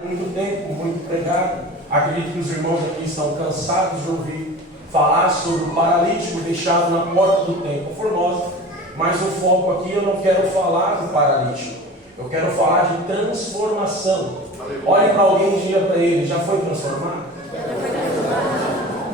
Muito tempo, muito pregado. Acredito que os irmãos aqui estão cansados de ouvir falar sobre o paralítico deixado na porta do templo Formosa, mas o foco aqui eu não quero falar do paralítico, eu quero falar de transformação. Olhe para alguém e diga para ele: já foi transformado?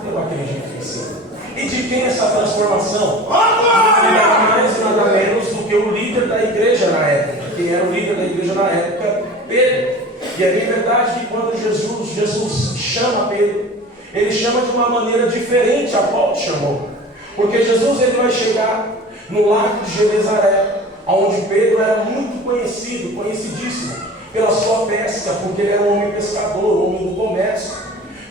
Eu acredito que sim. E de quem essa transformação? Nada mais, nada menos do que o líder da igreja na época. Quem era o líder da igreja na época? Pedro. E é bem verdade que quando Jesus chama Pedro, ele chama de uma maneira diferente a qual chamou. Porque Jesus ele vai chegar no lago de Genezaré, onde Pedro era muito conhecido, conhecidíssimo pela sua pesca, porque ele era um homem pescador, um homem do comércio.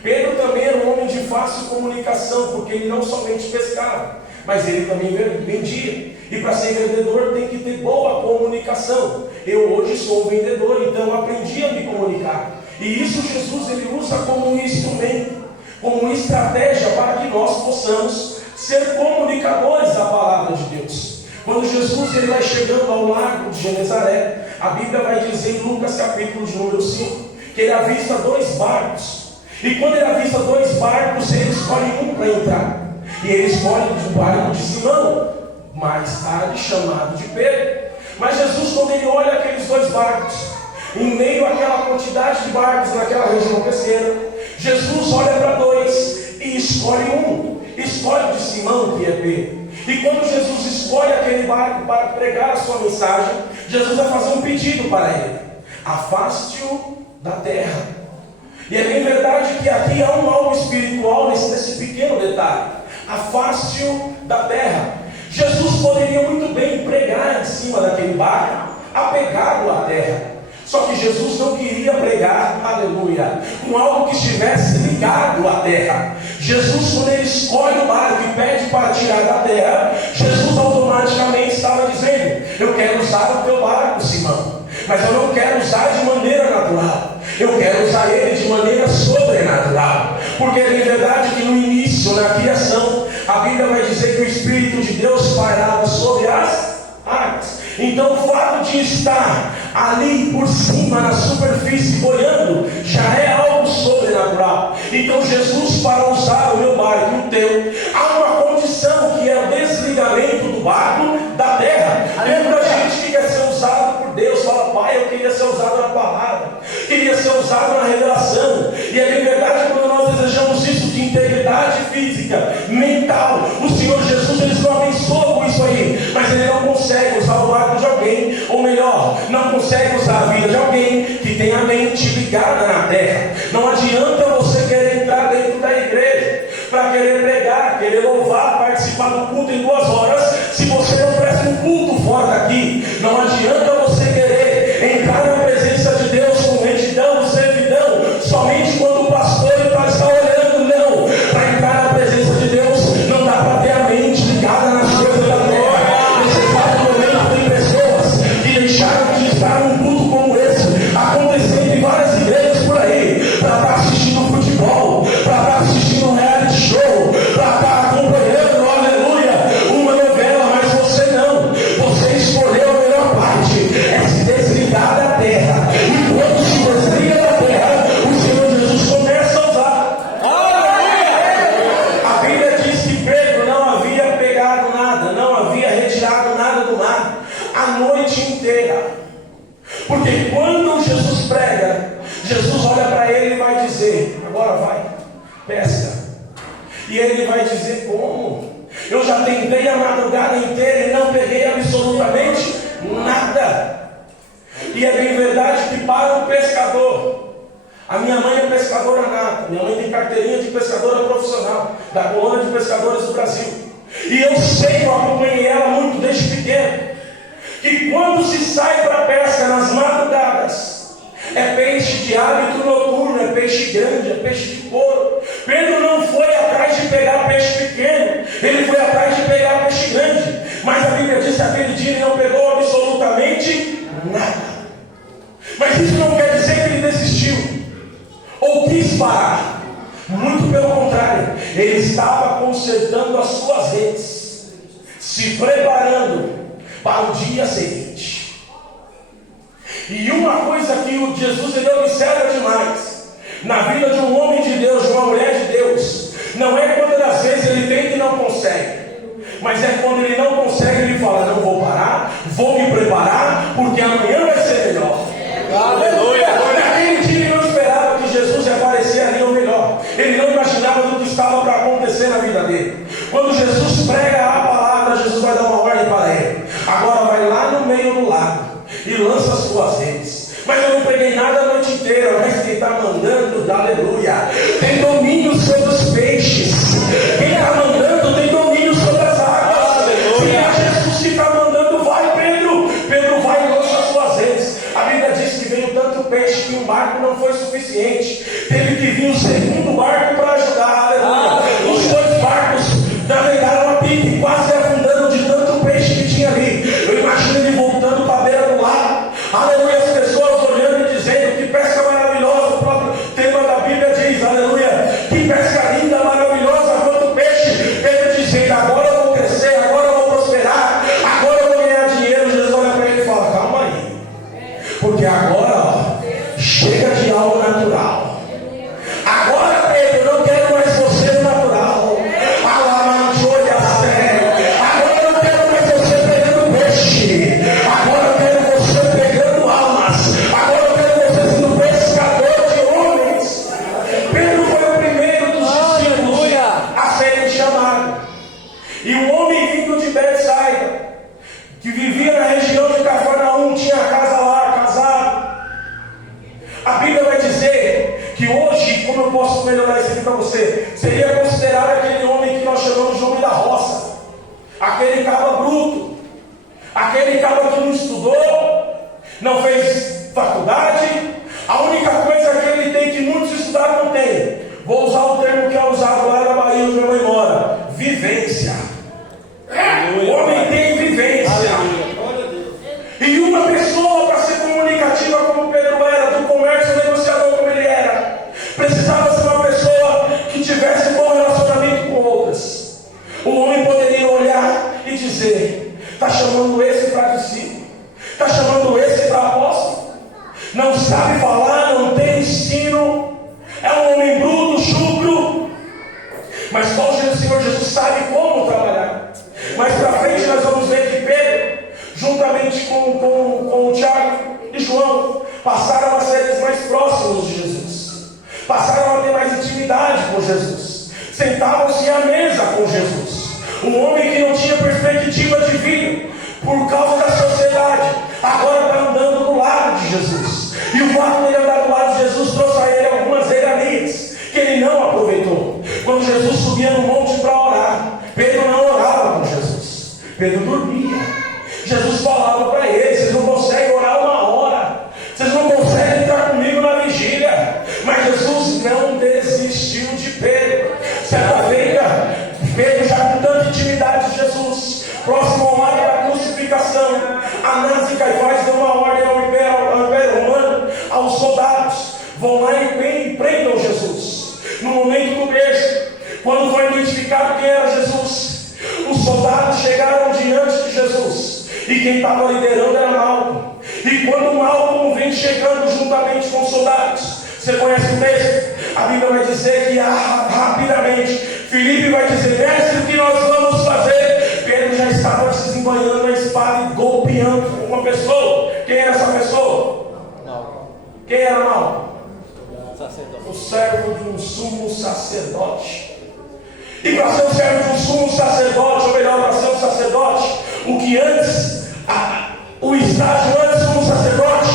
Pedro também era um homem de fácil comunicação, porque ele não somente pescava, mas ele também vendia. E para ser vendedor tem que ter boa comunicação. Eu hoje sou vendedor, então aprendi a me comunicar. E isso Jesus ele usa como um instrumento, como uma estratégia para que nós possamos ser comunicadores da palavra de Deus. Quando Jesus ele vai chegando ao lago de Genezaré, a Bíblia vai dizer em Lucas capítulo de número 5, que ele avista dois barcos. E quando ele avista dois barcos, ele escolhe um para entrar. E ele escolhe o barco de Simão, mais tarde chamado de Pedro. Mas Jesus, quando ele olha aqueles dois barcos, em meio àquela quantidade de barcos naquela região pesqueira, Jesus olha para dois e escolhe um. Escolhe de Simão, que é Pedro. E quando Jesus escolhe aquele barco para pregar a sua mensagem, Jesus vai fazer um pedido para ele: afaste-o da terra. E é bem verdade que aqui há um algo espiritual nesse pequeno detalhe: afaste-o da terra. Jesus poderia muito bem pregar em cima daquele barco, apegado à terra. Só que Jesus não queria pregar, aleluia, com algo que estivesse ligado à terra. Jesus, quando ele escolhe o barco e pede para tirar da terra, Jesus automaticamente estava dizendo: eu quero usar o teu barco, Simão, mas eu não quero usar de maneira natural, eu quero usar ele de maneira sobrenatural. Porque é verdade que no início, na criação, a Bíblia vai dizer que o Espírito de Deus pairava sobre as águas. Então o fato de estar ali por cima, na superfície, boiando, já é algo sobrenatural. Então Jesus, para usar o meu barco e o teu, há uma condição, que é o desligamento do barco da terra. Tem muita gente que quer ser usado por Deus, fala: pai, eu queria ser usado na palavra, queria ser usado na revelação. E é bem verdade, quando nós desejamos isso de integridade física, mental, o Senhor Jesus ele nos abençoa com isso aí, mas ele não consegue usar o barco de alguém, ou melhor, não consegue usar a vida de alguém que tem a mente ligada na terra. Não adianta você querer entrar dentro da igreja para querer pregar, querer louvar, participar do culto em 2 horas, se você não presta um culto fora daqui. Não adianta você querer entrar na presença de Deus com retidão, servidão, somente quando o pastor está olhando. Não, para entrar na presença de Deus não dá para ter a mente ligada nas coisas da terra. Nesse exato momento tem pessoas que deixaram de estar num culto como esse, acontecendo em várias igrejas por aí, para estar assistindo futebol, para estar assistindo um reality show, para estar acompanhando, aleluia, uma novela. Mas você não, você escolheu a melhor parte, é se desligar da terra. E quando se desliga da terra, o Senhor Jesus começa a usar. A Bíblia diz que Pedro não havia pegado nada, não havia retirado nada do mar a noite inteira. Porque quando Jesus prega, Jesus olha para ele e vai dizer: agora vai, pesca. E ele vai dizer: como? Eu já tentei a madrugada inteira e não peguei absolutamente nada. E é bem verdade que para o pescador, a minha mãe é pescadora nata, minha mãe tem carteirinha de pescadora profissional da Colônia de Pescadores do Brasil, e eu sei, eu acompanhei ela muito desde pequeno, que quando se sai para a pesca nas madrugadas, é peixe de hábito noturno, é peixe grande, é peixe de couro. Pedro não foi atrás de pegar peixe pequeno, ele foi atrás de pegar peixe grande. Mas a Bíblia diz que aquele dia ele não pegou absolutamente nada. Mas isso não quer dizer que ele desistiu ou quis parar. Muito pelo contrário, ele estava consertando as suas redes, se preparando para o dia seguinte. E uma coisa que Jesus ele observa demais na vida de um homem de Deus, de uma mulher de Deus, não é quando às vezes ele tenta e não consegue, mas é quando ele não consegue, ele fala: não vou parar, vou me preparar, porque amanhã vai ser melhor. Aleluia! Naquele dia ele não esperava que Jesus ia aparecer ali ou melhor, ele não imaginava do que estava para acontecer na vida dele. Quando Jesus prega a palavra, Jesus vai dar uma ordem para ele: agora vai lá no meio do lago e lança as suas redes. Mas eu não preguei nada a noite inteira, mas quem está mandando, aleluia, tem domínio sobre os peixes. Quem está mandando tem domínio sobre as águas. Se é Jesus que está mandando, vai Pedro. Pedro vai e lança as suas redes. A Bíblia diz que veio tanto peixe que um barco não foi suficiente. Teve que vir o segundo barco para ajudar, aleluia. Os dois barcos navegaram a pique, quase afundando de tanto peixe que tinha ali. Eu imagino ele voltando para a beira do lago, aleluia, as pessoas olhando e dizendo: que pesca maravilhosa. O próprio tema da Bíblia diz, aleluia, que pesca linda, maravilhosa, quanto peixe. Pedro dizendo: agora eu vou crescer, agora eu vou prosperar, agora eu vou ganhar dinheiro. Jesus olha para ele e fala: calma aí, porque agora, ó, chega de algo natural. Agora, Pedro, eu não quero mais você no natural. Agora eu não quero mais você pegando peixe. Agora eu quero você pegando almas. Agora eu quero você sendo pescador de homens. Pedro foi o primeiro dos discípulos a serem chamados. E um homem vindo de Betsaida, que vivia na região de Cafarnaum, tinha casa lá, casado. A Bíblia vai dizer que hoje, como eu posso melhorar isso aqui para você, seria considerado aquele homem que nós chamamos de homem da roça, aquele cabra bruto, aquele cabra que não estudou, não fez faculdade. A única coisa que ele tem, que muitos estudaram não tem, vou usar o termo que é usado lá na Bahia onde minha mãe mora: vivência. O homem tem vivência. E uma pessoa, para ser comunicativa como Pedro era, do comércio negociador como ele era, precisava ser uma pessoa que tivesse bom relacionamento com outras. O homem poderia olhar e dizer: está chamando esse para discípulo, está chamando esse para apóstolo, não sabe falar, não tem ensino, é um homem bruto, chucro, mas só o Senhor Jesus sabe como trabalhar. Mais para frente nós vamos ver que Pedro, juntamente com o Tiago e João, passaram a ser mais próximos de Jesus, passaram a ter mais intimidade com Jesus, sentavam-se à mesa com Jesus. Um homem que não tinha perspectiva de vida por causa da sociedade, agora está andando do lado de Jesus. E o fato de ele andar do lado de Jesus trouxe a ele algumas regalias que ele não aproveitou. Quando Jesus subia no monte para orar, Pedro não orava com Jesus, Pedro dormia. Jesus falava para ele: vocês não conseguem orar uma hora, vocês não conseguem entrar comigo na vigília. Mas Jesus não desistiu de Pedro. Certa feita, Pedro, já com tanta intimidade de Jesus, próximo ao lado da crucificação, Anás e Caifás dão uma ordem ao Império Romano, aos soldados: vão lá e prendam Jesus. No momento do beijo, quando foi identificado quem era Jesus, os soldados chegaram diante de Jesus, e quem estava liderando era Malco. E quando Malco vem chegando juntamente com os soldados, você conhece o texto? A Bíblia vai dizer que rapidamente Filipe vai dizer: mestre, o que nós vamos fazer? Pedro já estava desembanhando a espada e golpeando uma pessoa. Quem era essa pessoa? Malco. Quem era Malco? O servo de um sumo sacerdote. E para ser o servo de um sumo sacerdote, ou melhor, para ser um sacerdote, o que antes, o estágio antes do sumo sacerdote,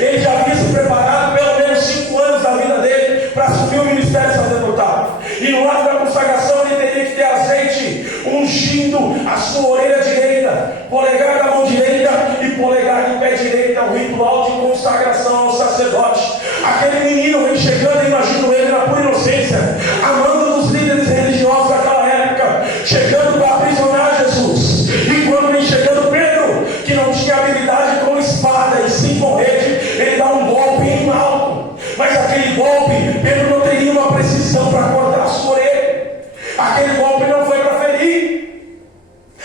ele já havia se preparado pelo menos 5 anos da vida dele para assumir o ministério sacerdotal. E no ato da consagração ele teria que ter azeite ungindo a sua orelha direita, polegar da mão direita e polegar do pé direito, o ritual de consagração ao sacerdote. Aquele menino vem chegando, imagino ele na pura inocência, amando dos líderes religiosos daquela época, chegando para aprisionar Jesus. E quando vem chegando Pedro, que não tinha habilidade com espada e sim com rede, ele dá um golpe em Malco. Mas aquele golpe, Pedro não teria uma precisão para cortar a sua orelha. Aquele golpe não foi para ferir,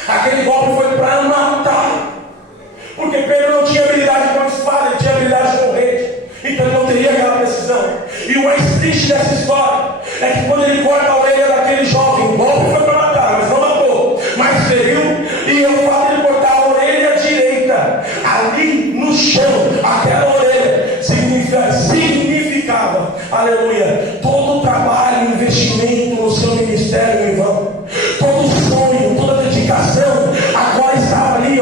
aquele golpe foi para matar. Porque Pedro não tinha habilidade com a espada, ele tinha habilidade E o mais triste dessa história é que quando ele corta a orelha daquele jovem, o golpe foi para matar, mas não matou, mas feriu. E o fato de ele cortar a orelha direita, ali no chão, aquela orelha significava, aleluia, todo o trabalho, investimento no seu ministério em vão, todo sonho, toda dedicação, agora estava ali,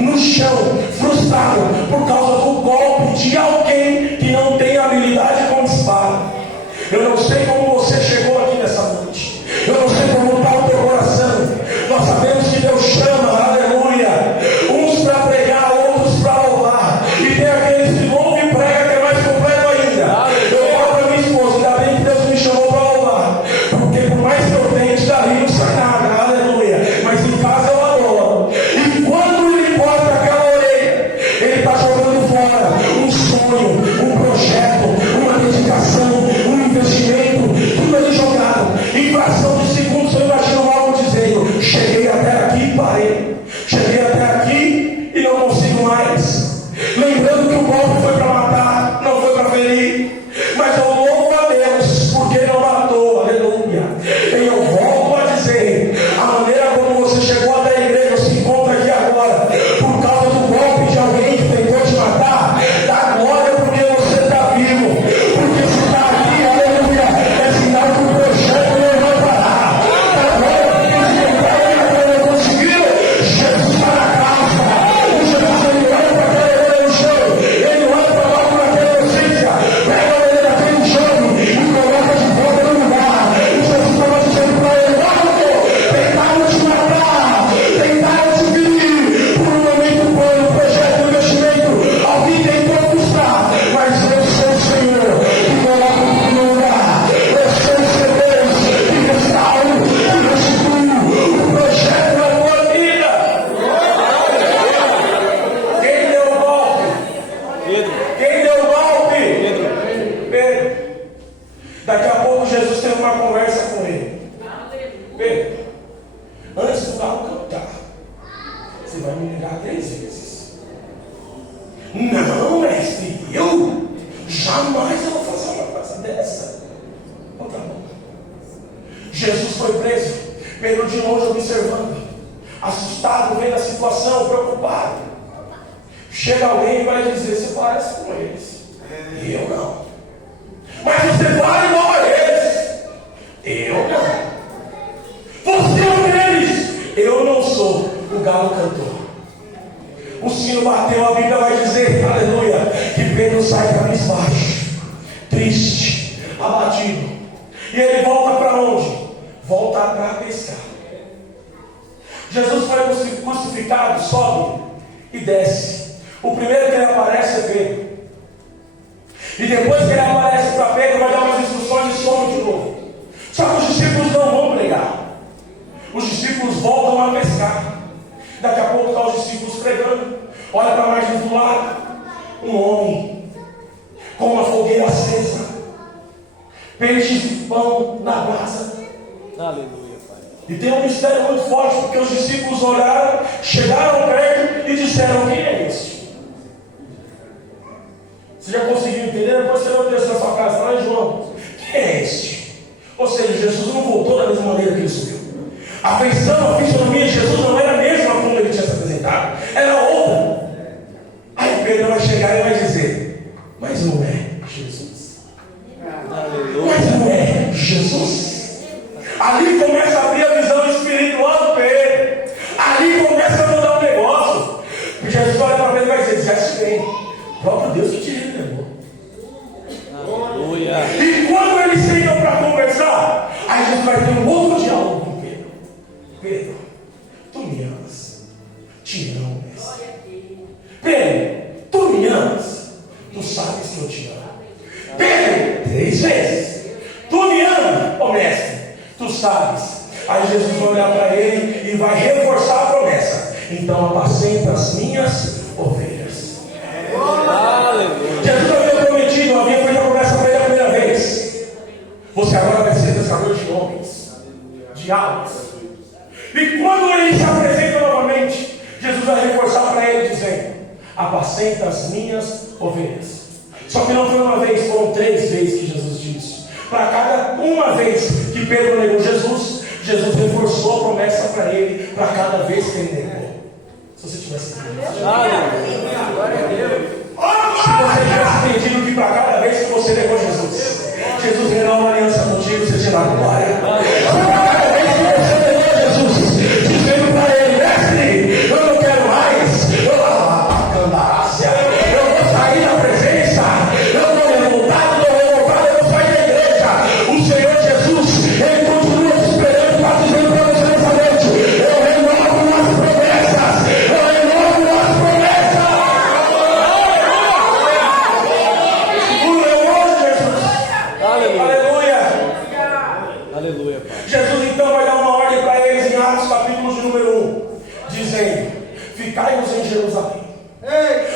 no chão, frustrado por causa do golpe de alguém que não tem habilidade com espada. Eu não sei como você chegou aqui nessa noite, eu não sei como está o teu coração. Nós sabemos que Deus chama, aleluia, uns para pregar, outros para louvar, e tem aqueles que louvam e pregam, que é mais completo ainda. Eu falo para minha esposa, ainda bem que Deus me chamou para louvar, porque por mais que eu tente, dali não sai nada, aleluia, mas em casa eu adoro. E quando ele corta aquela orelha, ele está jogando fora um sonho, um projeto, uma dedicação, um investimento, tudo ali jogado. Em fração de segundos eu imagino algo dizendo: cheguei até aqui e parei, cheguei até aqui e não consigo mais. Lembrando que o golpe foi para matar, não foi para ferir, mas eu louvo a Deus porque não matou, aleluia. E eu volto a dizer, a maneira como você chegou até a igreja, se encontra aqui agora, por causa do golpe de alguém que tentou te matar, dá glória porque você está vivo, porque se está aqui, aleluia, é sinal que o projeto não vai parar. Dá glória porque se não conseguiram, Jesus está na casa, Jesus ele olha para aquela orelha no chão, ele olha para lá para aquela notícia, pega a orelha daquele jovem e coloca de volta no lugar. E Jesus estava dizendo para ele: tentaram te matar, tentaram te ferir, por um momento foi um projeto, um investimento, alguém tentou frustrar, mas eu sou o Senhor que coloca no lugar, eu sou o seu Deus que restaura, que restitui o projeto da tua vida. Quem deu o golpe? Pedro. Quem deu o golpe? Pedro. Daqui a pouco Jesus teve uma conversa com ele. Pedro, antes do galo cantar, você vai me negar 3 vezes. Não, mestre, eu jamais eu vou fazer uma coisa dessa. Então tá bom. Jesus foi preso, Pedro de longe observando, assustado, vendo a situação, preocupado. Chega alguém e vai dizer: você parece com eles. Eu não. Mas você fala igual a eles. Eu não. Você é um deles. Eu não sou. O galo cantou, o sino bateu. A Bíblia vai dizer, aleluia, que Pedro sai cabisbaixo, triste, abatido. E ele volta para onde? Volta para pescar. Jesus foi crucificado, sobe e desce. O primeiro que ele aparece é Pedro. E depois que ele aparece para Pedro, vai dar umas instruções e some de novo. Só que os discípulos não vão pregar. Os discípulos voltam a pescar. Daqui a pouco estão os discípulos pregando. Olha para a margem do lado, um homem com uma fogueira acesa, peixes e pão na brasa. Aleluia, Pai. E tem um mistério muito forte, porque os discípulos olharam, chegaram perto e disseram: quem é este? Você já conseguiu entender? Depois você vai ter na sua casa, lá em João. Quem é este? Ou seja, Jesus não voltou da mesma maneira que ele subiu. A feição, a fisionomia de Jesus não era a mesma como ele tinha se apresentado, era outra. Aí Pedro vai chegar e vai dizer: mas não é Jesus. Mas não é Jesus. Ali começa a abrir a visão espiritual do Pedro. Ali começa a mudar o negócio. Porque Jesus olha para Pedro e vai dizer: já se bem, o próprio Deus que te revelou. Aleluia. E quando eles sentam para conversar, aí Jesus vai ter um outro diálogo com Pedro. Pedro, tu me amas? Te amo, mestre. Pedro, tu me amas? Tu sabes que eu te amo. Pedro, 3 vezes. Tu me amas, ó mestre? Tu sabes. Aí Jesus vai olhar para ele e vai reforçar a promessa. Então apacenta as minhas ovelhas. Aleluia. Jesus havia prometido, havia feito a promessa para ele a primeira vez: você agora vai ser pescador de homens, de almas. E quando ele se apresenta novamente, Jesus vai reforçar para ele dizendo: apacenta as minhas ovelhas. Só que não foi uma vez, foram 3 vezes que Jesus disse. Para cada uma vez que Pedro negou Jesus, Jesus reforçou a promessa para ele, para cada vez que ele negou. Se você tivesse entendido. Glória a Deus. Se você tivesse entendido que para cada vez que você negou Jesus, Jesus renova uma aliança contigo, você te dá glória. Cada vez que você negou Jesus, dizendo para ele: mestre, eu não quero mais, eu vou sair da presença, eu vou revoltado, eu vou sair da igreja. O Senhor Jesus, ele continua te esperando, está dizendo para você nessa noite: eu renovo as promessas, eu renovo as promessas. Segura o amor de Jesus. Aleluia. Aleluia. Aleluia, Pai. Jesus então vai dar uma ordem para eles em Atos capítulo de número 1, dizendo: ficai-vos em Jerusalém,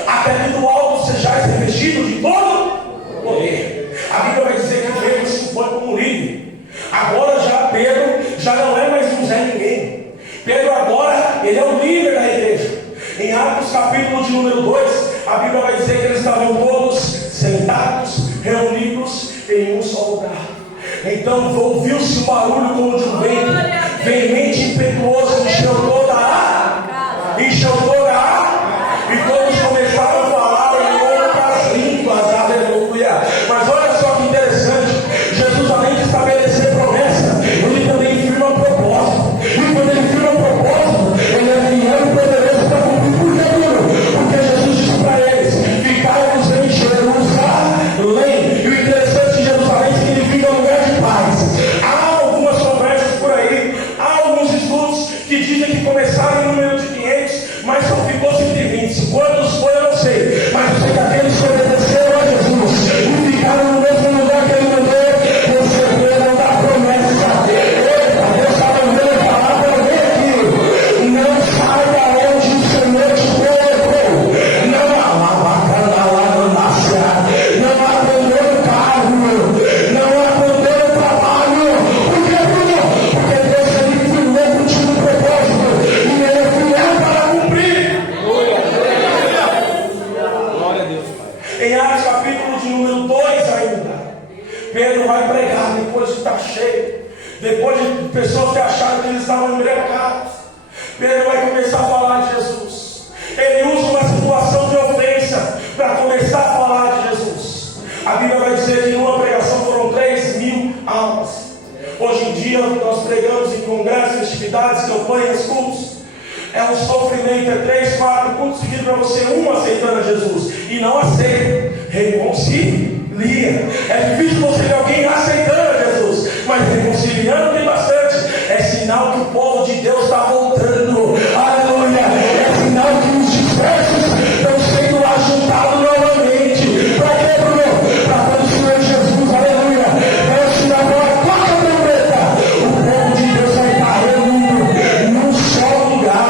até que do alto sejais revestidos de todo poder. A Bíblia vai dizer que Pedro se foi como um líder. Agora já Pedro já não é mais um Zé Ninguém. Pedro agora, ele é o líder da igreja. Em Atos capítulo de número 2, a Bíblia vai dizer que eles estavam todos sentados, reunidos em um só lugar. Então ouviu-se um barulho como de um vento veemente e impetuoso, encheu toda a, e todos começaram a falar em outras línguas. Aleluia. Mas olha só que interessante, Jesus, além de estabelecer promessa, ele também firma um propósito. E quando ele firma um propósito, ele é fiel e poderoso para cumprir. Por que, Bruno? Porque Jesus disse para eles: ficai-vos em Jerusalém. E o interessante de Jerusalém significa lugar de paz. Há algumas conversas por aí, há alguns estudos que dizem que começaram em número de 500, mas só ficou 120. Quantos foi, eu não sei, mas eu sei que aqueles que obedeceram a Jesus e ficaram no mesmo lugar que ele mandou, receberam da promessa. Eita, Deus está mandando falar para alguém aqui: não sai da onde o Senhor te colocou. Não abandone o cargo, não abandone o trabalho. Por que, Bruno? Porque Deus ele firmou contigo um propósito e ele é fiel para cumprir. Glória a Deus, Pai. Em Atos capítulo de número 2 ainda, Pedro vai pregar depois de estar cheio, depois de pessoas que acharam que eles estavam embriagados. Pedro vai começar a falar de Jesus. Ele usa uma situação de ofensa para começar a falar de Jesus. A Bíblia vai dizer que numa pregação foram 3.000 almas. Hoje em dia nós pregamos em congressos, atividades, campanhas, cultos. É um sofrimento, é 3, 4 cultos seguidos para você, um aceitando a Jesus e não aceita, reconcilia. É difícil você ver alguém aceitando a Jesus, mas reconciliando tem bastante. É sinal que o povo de Deus está voltando. Aleluia. É sinal que os dispersos estão sendo ajuntados novamente. Para quê, Bruno? Para quando o Senhor Jesus, aleluia, desce da glória, toca a trombeta, o povo de Deus vai estar reunido num só lugar.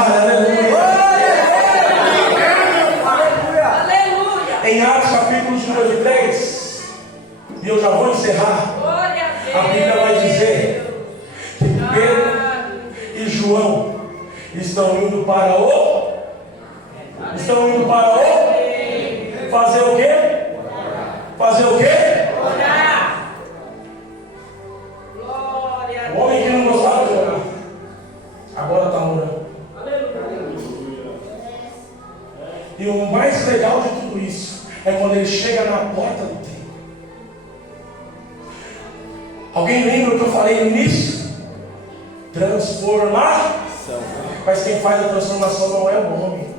Em Atos capítulo de número 3, e eu já vou encerrar, a Bíblia vai dizer que Pedro e João estão indo para o fazer o quê? Fazer o quê? O homem que não gostava de orar, agora está orando. E o mais legal de tudo isso é quando ele chega na porta do templo. Alguém lembra o que eu falei no início? Transformação. Mas quem faz a transformação não é o homem.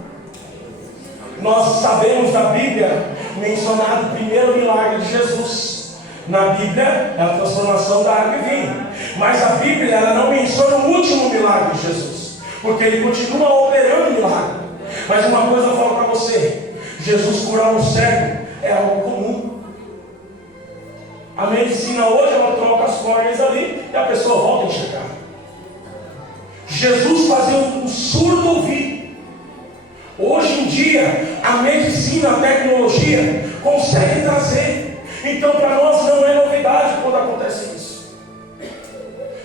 Nós sabemos da Bíblia mencionado o primeiro milagre de Jesus. Na Bíblia é a transformação da água em vinho. Mas a Bíblia ela não menciona o último milagre de Jesus, porque ele continua operando milagre. Mas uma coisa eu falo para você: Jesus curar um cego é algo comum. A medicina hoje ela troca as córneas ali e a pessoa volta a enxergar. Jesus fazia um surdo ouvir. Hoje em dia a medicina, a tecnologia consegue trazer. Então para nós não é novidade quando acontece isso.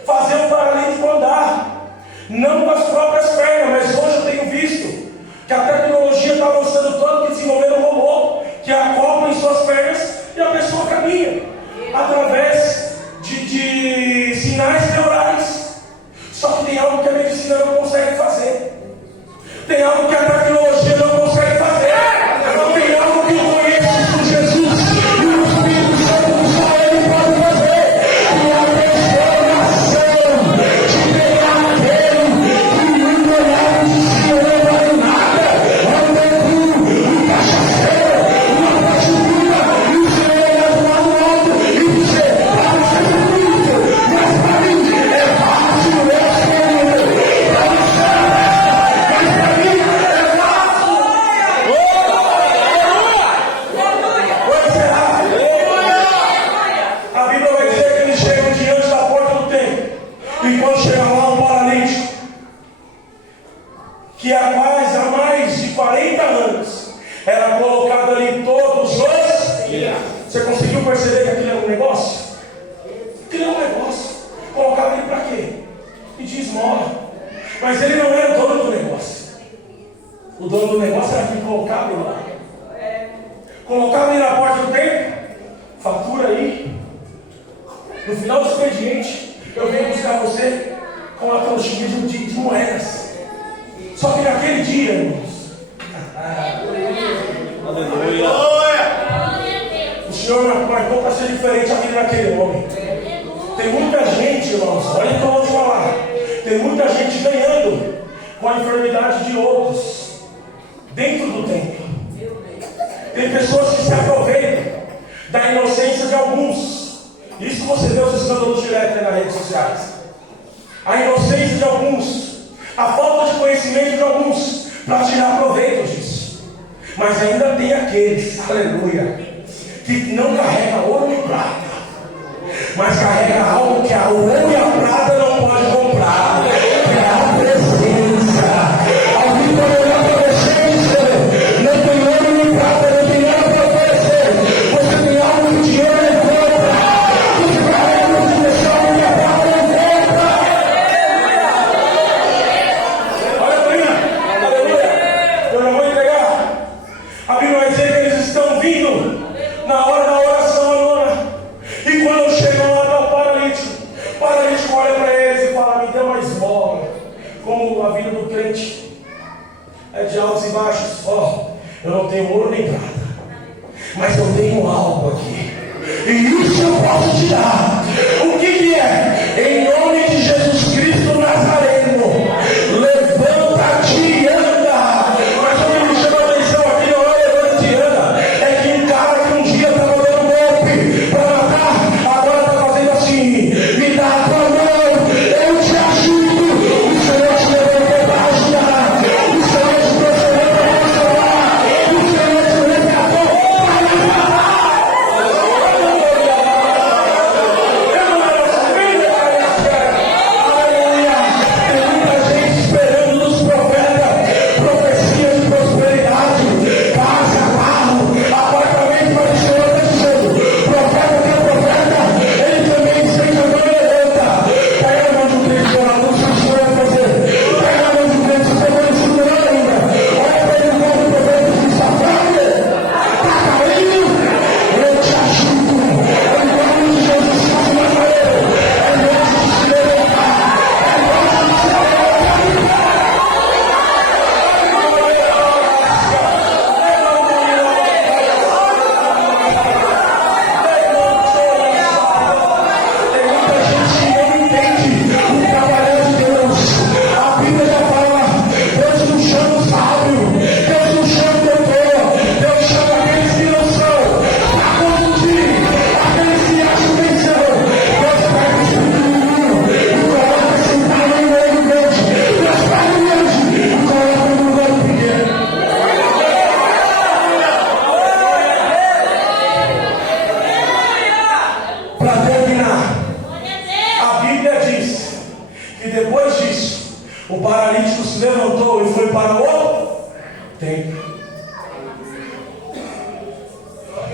Fazer um paralítico andar, não com as próprias pernas, mas hoje eu tenho visto que a tecnologia está avançando tanto que desenvolveram um robô que acopla em suas pernas e a pessoa caminha através algo que a medicina não consegue fazer. Tem algo que a tecnologia não consegue fazer. Tem algo que o conheço de Jesus e o Espírito Santo só Ele pode fazer. E a transformação de pegar aquele que muito olhava de si, eu não valho nada. Olha o Pedro, o cachaceiro, uma prostituta, e o Senhor olhava lá no alto e dizer: para você é difícil, mas para mim é fácil, eu escolho. Para você, mas para mim é fácil. Vou encerrar. A Bíblia vai dizer que eles chegam diante da porta do templo. E quando chega lá um paralítico, que há mais de 40 anos era colocado ali todos os dias. Você conseguiu perceber que aquilo era um negócio? Aquilo era um negócio. Colocava ele para quê? Pedir esmola. Mas ele não era o dono do negócio. O dono do negócio era quem colocava ele lá. Colocava ele na porta do templo. Fatura aí. No final do expediente, eu venho buscar você com a trouxinha de moedas. Só que naquele dia, irmãos, Aleluia. o Senhor marcou para ser diferente a vida daquele homem. Tem muita gente, irmãos, olha o que eu vou falar. Tem muita gente ganhando com a enfermidade de outros dentro do templo. Tem pessoas que se aproveitam da inocência de alguns. Isso você vê os escândalos diretos nas redes sociais. A inocência de alguns, a falta de conhecimento de alguns, para tirar proveito disso. Mas ainda tem aqueles, aleluia, que não carrega ouro nem prata, mas carrega algo que o ouro e a prata não pode comprar, que é a presença. Alguém pode olhar para você e dizer: não tem ouro nem prata, não tem nada para oferecer. Você tem algo que dinheiro não compra. Você carrega uma dimensão que a prata não compra. Aleluia. Eu não vou entregar. A Bíblia vai dizer que eles estão vindo na hora da oração à nona. E quando chegam lá, está o paralítico olha para eles e fala: me dê uma esmola. Como a vida do crente é de altos e baixos. Eu não tenho ouro nem prata, mas eu tenho algo aqui, e isso eu posso te dar. O que é? Em nome de Jesus Cristo Nazareno, levanta-te e anda. Mas o que me chama a atenção aqui não é levanta-te e anda, é que um cara que um dia estava dando golpe para matar, agora está fazendo assim: me dá a tua mão, eu te ajudo. O Senhor te levantou para ajudar, o Senhor te transformou para consolar, o Senhor te resgatou para levantar.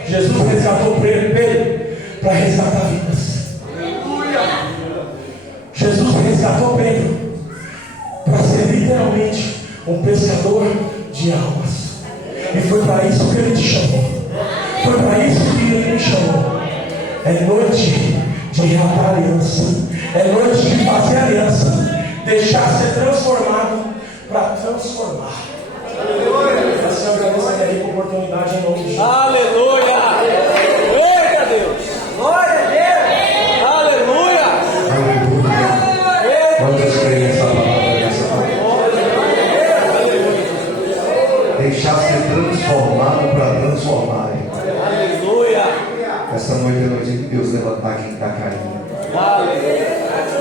Jesus resgatou Pedro para resgatar vidas. Jesus resgatou Pedro para ser literalmente um pescador de almas. E foi para isso que ele te chamou. Foi para isso que ele me chamou. É noite de reatar aliança. É noite de fazer aliança. deixar ser transformado para transformar. Assim eu agradeço a minha oportunidade em nome de Jesus. Aleluia! Eita Deus! Glória a Deus! Aleluia! Quantos creem nessa palavra, nessa palavra? Deixar ser transformado para transformar. Aleluia! Essa noite é noite de Deus levantar quem está caindo. Aleluia!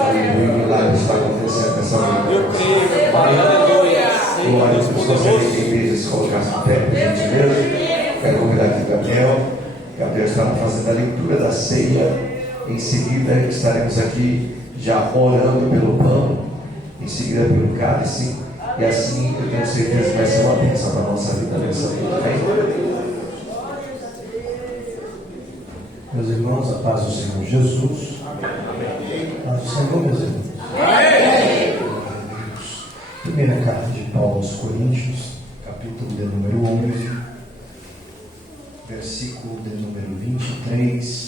Aleluia, o milagre está acontecendo nessa noite. Eu creio, Pai, aleluia! Glória a Deus, gostaria que a igreja se colocasse em pé, por gentileza. Quero convidar aqui o Gabriel. Gabriel estará fazendo a leitura da ceia. Em seguida, estaremos aqui já orando pelo pão, em seguida pelo cálice. E assim eu tenho certeza que vai ser uma bênção para a nossa vida nessa noite. Amém? Meus irmãos, a paz do Senhor Jesus. A paz do Senhor, meus irmãos. Primeira carta de Paulo aos Coríntios, capítulo de número 11, versículo de número 23.